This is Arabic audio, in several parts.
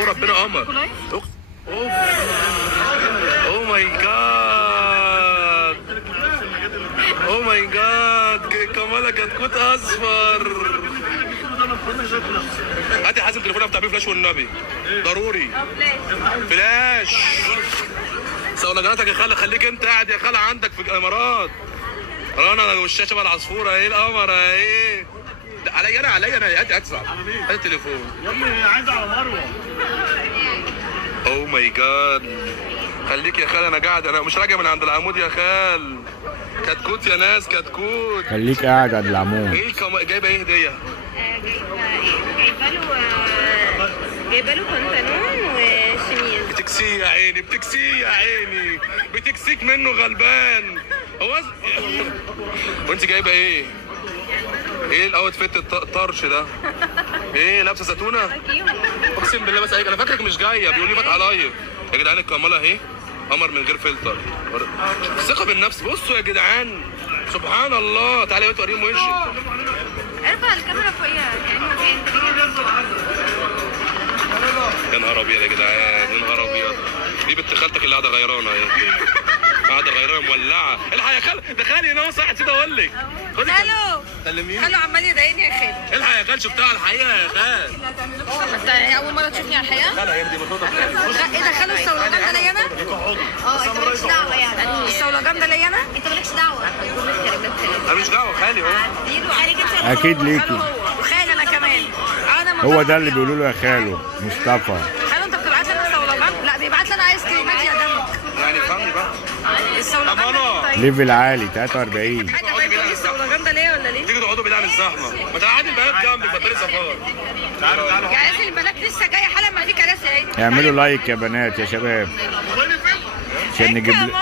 هو ربنا قمر. اوه ماي جاد، اوه ماي جاد، كمالة كتكوت اصفر. هاتي حازم تليفونها بتاع فلاش والنبي ضروري. فلاش صولجاناتك يا خالة، خليك انت قاعد يا خالة عندك في الامارات. رانا والشاشه بقى العصفوره ايه القمر ايه. عليا انا ادفع. هات التليفون يا ابني، عايز على مروه. اوه ماي جاد، خليك يا خال، انا قاعد، انا مش راجع من عند العمود يا خال. كتكوت يا ناس، كتكوت. خليك قاعد عند العمود. ايه جايبه ايه هديه؟ جايبه له بنطلون وشميز. بتكسيه يا عيني، بتكسيه يا عيني، بتكسيك منه غلبان. هو وانت جايبه ايه؟ ايه الاوتفيت الطرش ده؟ ايه لابسه زيتونه؟ اقسم بالله بس عليك انا فاكرك مش جايه، بيقول لي فاتحه لايف. يا جدعان الكماله اهي، قمر من غير فلتر. الثقه بالنفس، بصوا يا جدعان سبحان الله. تعالى يا وريهم وشك. ارفع الكاميرا فوقيها يا نهار ابيض يا جدعان، يا نهار ابيض. دي بنت خالتك اللي قاعده غيرانه اهي، قاعده غيرانه مولعه. الحق يا خال، ده خالي هنا هو صح، نسيت اقول لك. خالو كلميني. خالو عمال يضايقني يا خالو. الحق يا خال، شفتها على الحقيقه يا خال. انت اول مره تشوفني على الحقيقه؟ خالة هي دي بطوطه. ايه ده خالو الصولجان ده ليا انا؟ انت مالكش دعوه يعني. الصولجان ده ليا انا؟ انت مالكش دعوه. انا مش دعوه، خالي اهو. اكيد ليكي. وخالي انا كمان. هو ده اللي بيقولوا له يا خالو مصطفى. خالو انت بتبعت لي انا صولجان؟ لا بيبعت لي انا ايس كريمات يا دمك. يعني فهمني بقى. الصولجان ده ليفل عالي 43. حاجه طيب تقول لي الصولجان ده ليا ولا ليه؟ تيجي تقعدوا بعيد عن الزحمه، ما تعالي البنات جنبك بطاري صفار. يا عيال البنات لسه جايه حالا، ما في كراسي اهي. اعملوا لايك يا بنات يا شباب عشان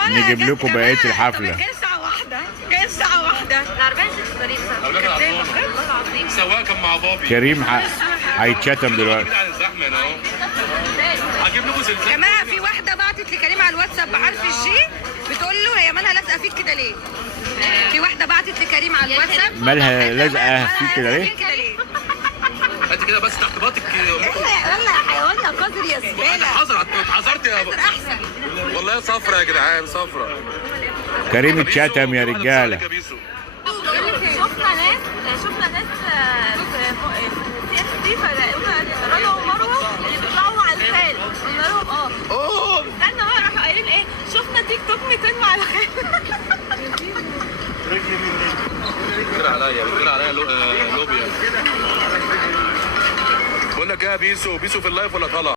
نجيب لكم بقيه الحفله. جاي الساعه 1، جاي الساعه 1. العربيه مش في الطريق. السواق كان مع بابي. كريم هيتشتم دلوقتي. بعيد عن الزحمه هنا اهو. هجيب لكم يا سلسله. جماعه في واحده بعتت لكريم على الواتساب بحرف الجي، بتقول له هي مالها لازقه فيك كده ليه؟ في واحده بعتت لكريم على الواتساب مالها لازقه فيك كده ليه؟ انت كده بس تحت باطك. يلا يا حيوان يا قذر يا زباله. اتحذرت يا بابا. احسن والله صفرة يا جدعان، صفرة. كريم اتشتم يا رجاله. شفنا ناس في CFC فلاقونا رنا ومروه اللي بيطلعوا على الخال. قلنا لهم استنى بقى، راحوا قايلين ايه؟ شفنا تيك توك 200 مع الخال. بتقول عليا لوبيا. بقول لك ايه يا بيسو في اللايف ولا طلع؟